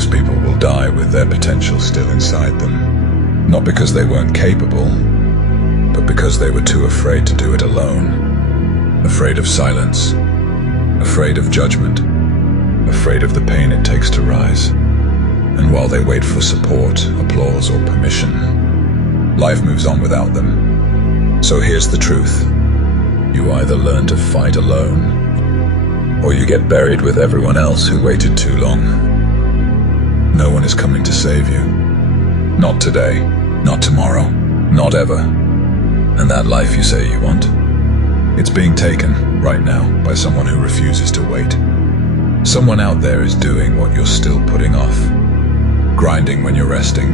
Most people will die with their potential still inside them. Not because they weren't capable, but because they were too afraid to do it alone. Afraid of silence. Afraid of judgment. Afraid of the pain it takes to rise. And while they wait for support, applause, or permission, life moves on without them. So here's the truth. You either learn to fight alone, or you get buried with everyone else who waited too long. No one is coming to save you. Not today, not tomorrow, not ever. And that life you say you want, it's being taken right now by someone who refuses to wait. Someone out there is doing what you're still putting off. Grinding when you're resting,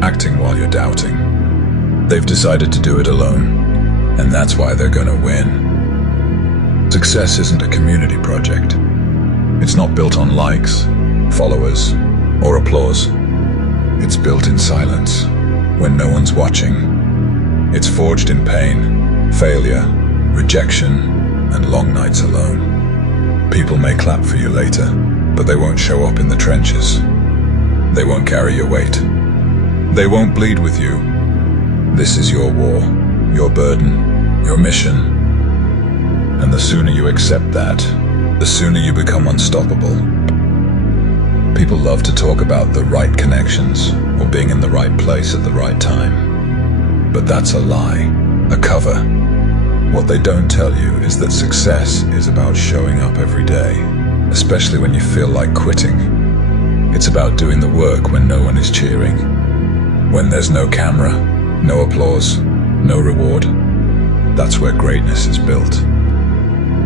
acting while you're doubting. They've decided to do it alone, and that's why they're gonna win. Success isn't a community project. It's not built on likes, followers, or applause. It's built in silence, when no one's watching. It's forged in pain, failure, rejection, and long nights alone. People may clap for you later, but they won't show up in the trenches. They won't carry your weight. They won't bleed with you. This is your war, your burden, your mission. And the sooner you accept that, the sooner you become unstoppable. People love to talk about the right connections or being in the right place at the right time. But that's a lie, a cover. What they don't tell you is that success is about showing up every day, especially when you feel like quitting. It's about doing the work when no one is cheering, when there's no camera, no applause, no reward. That's where greatness is built.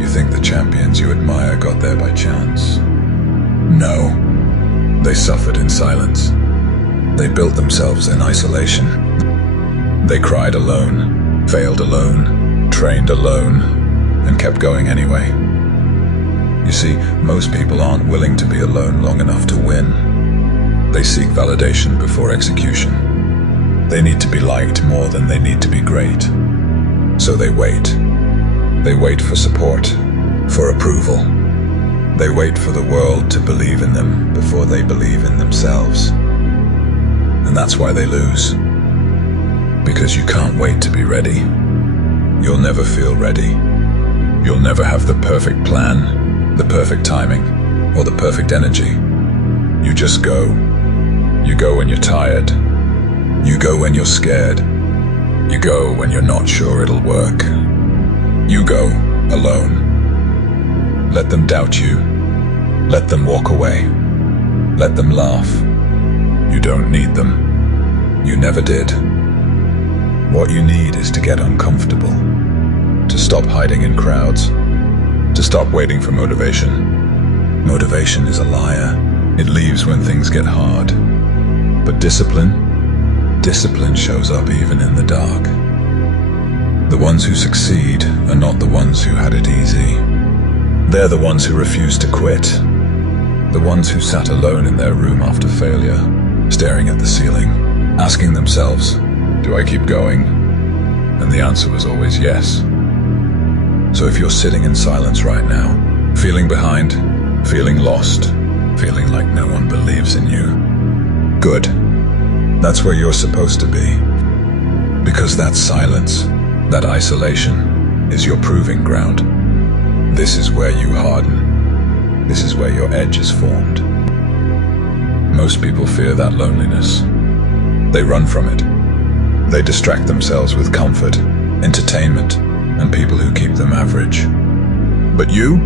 You think the champions you admire got there by chance? No. They suffered in silence. They built themselves in isolation. They cried alone, failed alone, trained alone, and kept going anyway. You see, most people aren't willing to be alone long enough to win. They seek validation before execution. They need to be liked more than they need to be great. So they wait. They wait for support, for approval. They wait for the world to believe in them before they believe in themselves. And that's why they lose. Because you can't wait to be ready. You'll never feel ready. You'll never have the perfect plan, the perfect timing, or the perfect energy. You just go. You go when you're tired. You go when you're scared. You go when you're not sure it'll work. You go alone. Let them doubt you. Let them walk away. Let them laugh. You don't need them. You never did. What you need is to get uncomfortable. To stop hiding in crowds. To stop waiting for motivation. Motivation is a liar. It leaves when things get hard. But discipline shows up even in the dark. The ones who succeed are not the ones who had it easy. They're the ones who refused to quit. The ones who sat alone in their room after failure, staring at the ceiling, asking themselves, do I keep going? And the answer was always yes. So if you're sitting in silence right now, feeling behind, feeling lost, feeling like no one believes in you, good. That's where you're supposed to be. Because that silence, that isolation, is your proving ground. This is where you harden. This is where your edge is formed. Most people fear that loneliness. They run from it. They distract themselves with comfort, entertainment, and people who keep them average. But you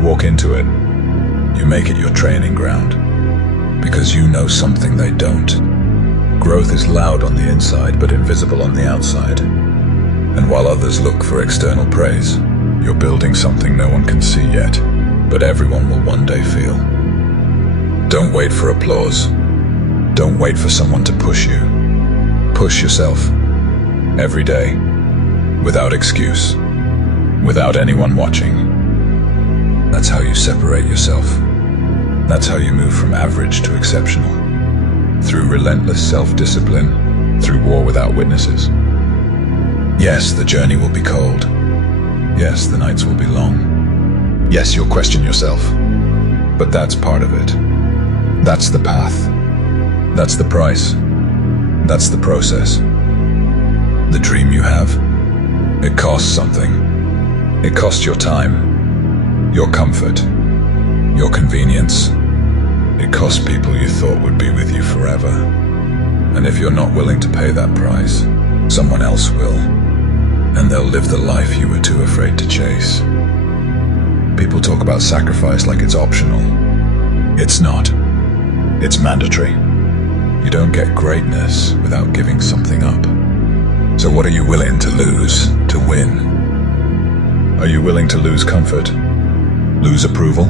walk into it. You make it your training ground. Because you know something they don't. Growth is loud on the inside, but invisible on the outside. And while others look for external praise, you're building something no one can see yet, but everyone will one day feel. Don't wait for applause. Don't wait for someone to push you. Push yourself. Every day. Without excuse. Without anyone watching. That's how you separate yourself. That's how you move from average to exceptional. Through relentless self-discipline. Through war without witnesses. Yes, the journey will be cold. Yes, the nights will be long. Yes, you'll question yourself. But that's part of it. That's the path. That's the price. That's the process. The dream you have, it costs something. It costs your time, your comfort, your convenience. It costs people you thought would be with you forever. And if you're not willing to pay that price, someone else will. And they'll live the life you were too afraid to chase. People talk about sacrifice like it's optional. It's not. It's mandatory. You don't get greatness without giving something up. So what are you willing to lose to win? Are you willing to lose comfort? Lose approval?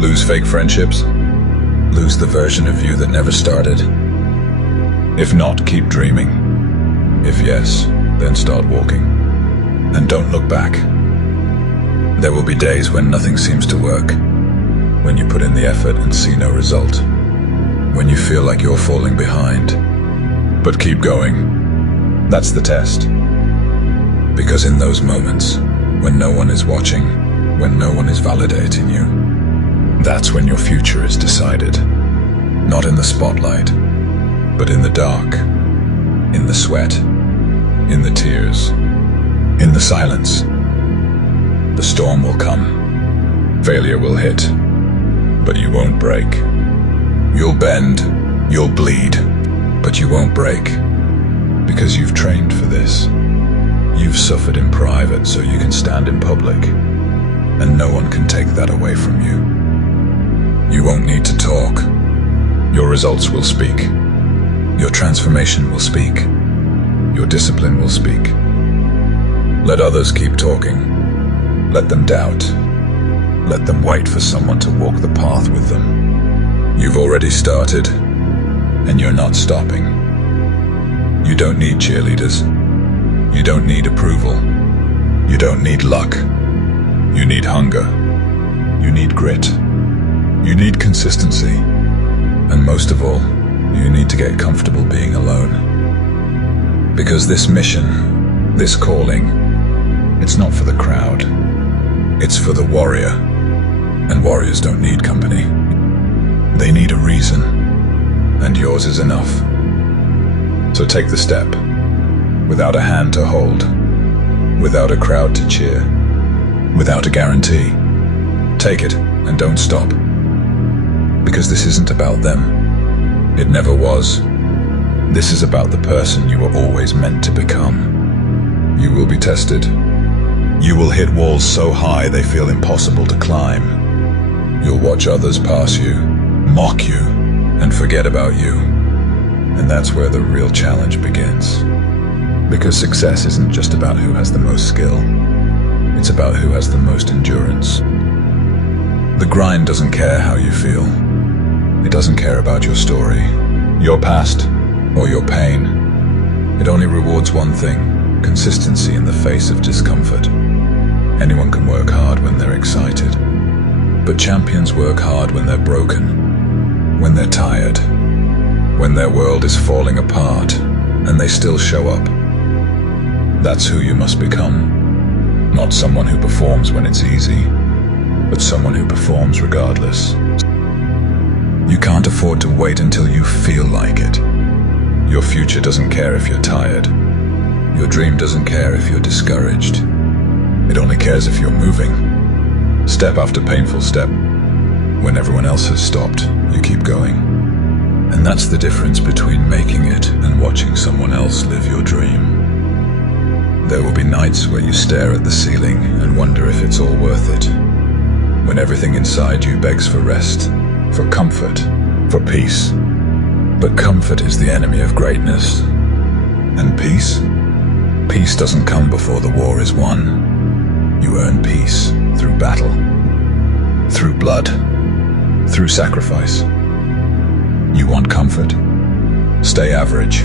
Lose fake friendships? Lose the version of you that never started? If not, keep dreaming. If yes, then start walking. And don't look back. There will be days when nothing seems to work. When you put in the effort and see no result. When you feel like you're falling behind. But keep going. That's the test. Because in those moments, when no one is watching, when no one is validating you, that's when your future is decided. Not in the spotlight, but in the dark, in the sweat, in the tears, in the silence. The storm will come, failure will hit, but you won't break. You'll bend, you'll bleed, but you won't break, because you've trained for this. You've suffered in private so you can stand in public, and no one can take that away from you. You won't need to talk. Your results will speak. Your transformation will speak. Your discipline will speak. Let others keep talking. Let them doubt. Let them wait for someone to walk the path with them. You've already started, and you're not stopping. You don't need cheerleaders. You don't need approval. You don't need luck. You need hunger. You need grit. You need consistency. And most of all, you need to get comfortable being alone. Because this mission, this calling, it's not for the crowd. It's for the warrior. And warriors don't need company. They need a reason. And yours is enough. So take the step. Without a hand to hold. Without a crowd to cheer. Without a guarantee. Take it and don't stop. Because this isn't about them. It never was. This is about the person you were always meant to become. You will be tested. You will hit walls so high they feel impossible to climb. You'll watch others pass you, mock you, and forget about you. And that's where the real challenge begins. Because success isn't just about who has the most skill. It's about who has the most endurance. The grind doesn't care how you feel. It doesn't care about your story, your past, or your pain. It only rewards one thing: consistency in the face of discomfort. Anyone can work hard when they're excited. But champions work hard when they're broken, when they're tired, when their world is falling apart, and they still show up. That's who you must become. Not someone who performs when it's easy, but someone who performs regardless. You can't afford to wait until you feel like it. Your future doesn't care if you're tired. Your dream doesn't care if you're discouraged. It only cares if you're moving. Step after painful step. When everyone else has stopped, you keep going. And that's the difference between making it and watching someone else live your dream. There will be nights where you stare at the ceiling and wonder if it's all worth it. When everything inside you begs for rest, for comfort, for peace. But comfort is the enemy of greatness. And peace? Peace doesn't come before the war is won. You earn peace through battle, through blood, through sacrifice. You want comfort? Stay average.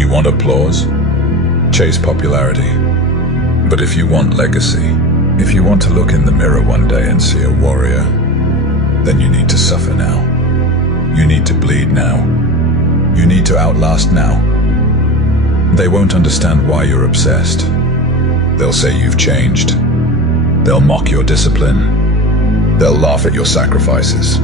You want applause? Chase popularity. But if you want legacy, if you want to look in the mirror one day and see a warrior, then you need to suffer now. You need to bleed now. You need to outlast now. They won't understand why you're obsessed. They'll say you've changed. They'll mock your discipline. They'll laugh at your sacrifices.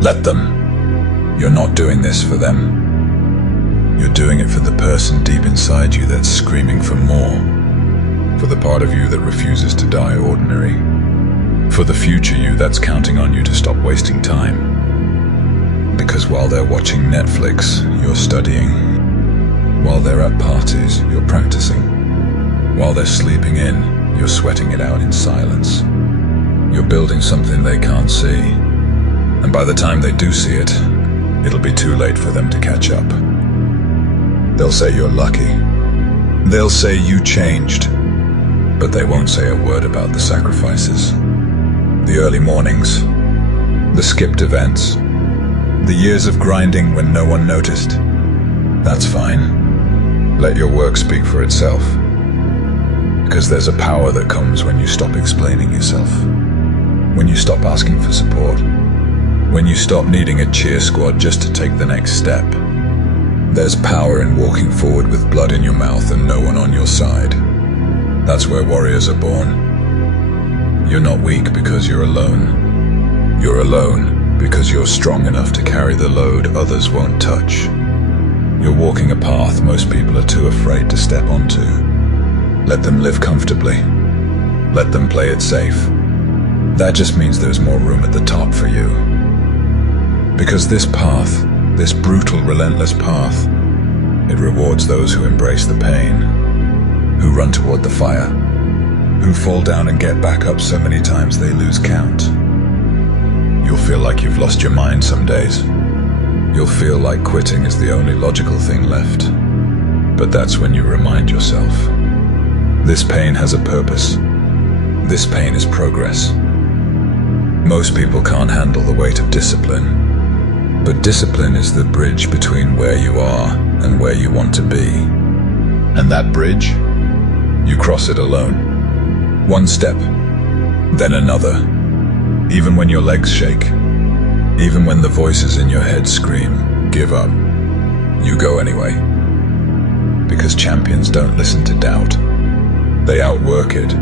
Let them. You're not doing this for them. You're doing it for the person deep inside you that's screaming for more. For the part of you that refuses to die ordinary. For the future you that's counting on you to stop wasting time. Because while they're watching Netflix, you're studying. While they're at parties, you're practicing. While they're sleeping in, you're sweating it out in silence. You're building something they can't see. And by the time they do see it, it'll be too late for them to catch up. They'll say you're lucky. They'll say you changed. But they won't say a word about the sacrifices. The early mornings. The skipped events. The years of grinding when no one noticed. That's fine. Let your work speak for itself. Because there's a power that comes when you stop explaining yourself. When you stop asking for support. When you stop needing a cheer squad just to take the next step. There's power in walking forward with blood in your mouth and no one on your side. That's where warriors are born. You're not weak because you're alone. You're alone because you're strong enough to carry the load others won't touch. You're walking a path most people are too afraid to step onto. Let them live comfortably. Let them play it safe. That just means there's more room at the top for you. Because this path, this brutal, relentless path, it rewards those who embrace the pain, who run toward the fire, who fall down and get back up so many times they lose count. You'll feel like you've lost your mind some days. You'll feel like quitting is the only logical thing left. But that's when you remind yourself, this pain has a purpose. This pain is progress. Most people can't handle the weight of discipline. But discipline is the bridge between where you are and where you want to be. And that bridge, you cross it alone. One step, then another. Even when your legs shake, even when the voices in your head scream, give up, you go anyway. Because champions don't listen to doubt. They outwork it.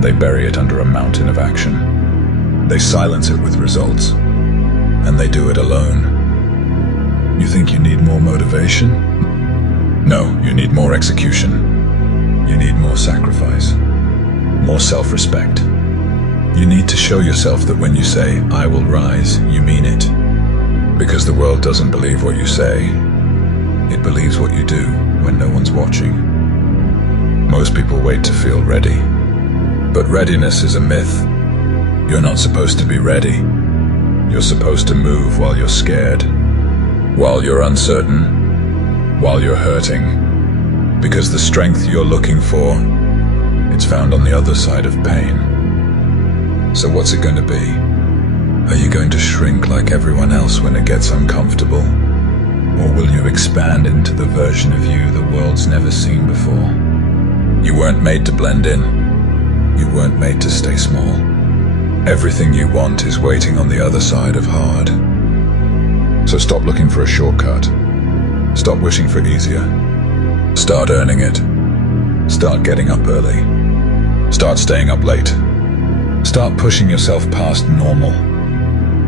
They bury it under a mountain of action. They silence it with results. And they do it alone. You think you need more motivation? No, you need more execution. You need more sacrifice. More self-respect. You need to show yourself that when you say, I will rise, you mean it. Because the world doesn't believe what you say. It believes what you do when no one's watching. Most people wait to feel ready. But readiness is a myth. You're not supposed to be ready. You're supposed to move while you're scared, while you're uncertain, while you're hurting. Because the strength you're looking for, it's found on the other side of pain. So what's it going to be? Are you going to shrink like everyone else when it gets uncomfortable? Or will you expand into the version of you the world's never seen before? You weren't made to blend in. You weren't made to stay small. Everything you want is waiting on the other side of hard. So stop looking for a shortcut. Stop wishing for easier. Start earning it. Start getting up early. Start staying up late. Start pushing yourself past normal.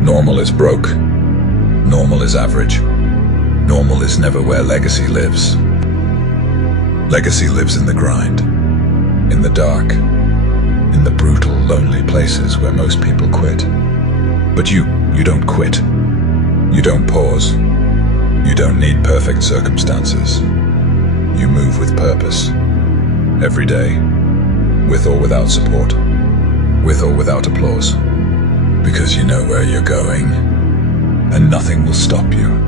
Normal is broke. Normal is average. Normal is never where legacy lives. Legacy lives in the grind. In the dark. In the brutal, lonely places where most people quit. But you don't quit. You don't pause. You don't need perfect circumstances. You move with purpose. Every day. With or without support. With or without applause. Because you know where you're going. And nothing will stop you.